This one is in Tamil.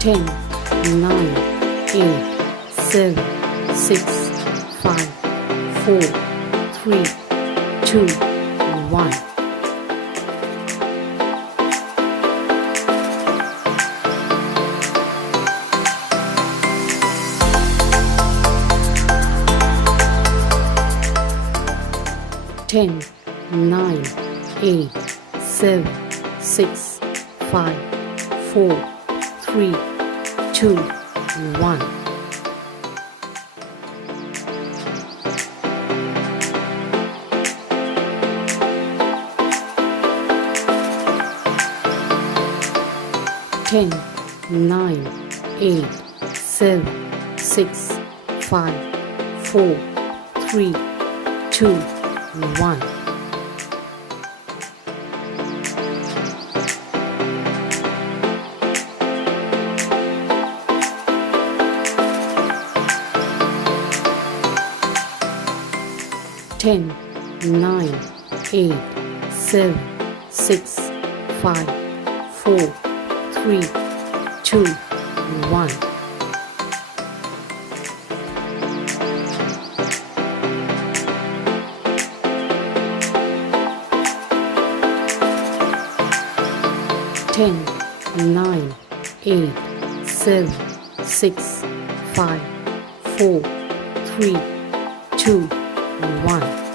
10, 9, 8, 7, 6, 5, 4, 3, 2, 1. 10, 9, 8, 7, 6, 5, 4, 3, 2, 1. 10, 9, 8, 7, 6, 5, 4, 3, 2, 1. 10, 9, 8, 7, 6, 5, 4, 3, 2, 1. 10, 9, 8, 7, 6, 5, 4, 3, 2, 1.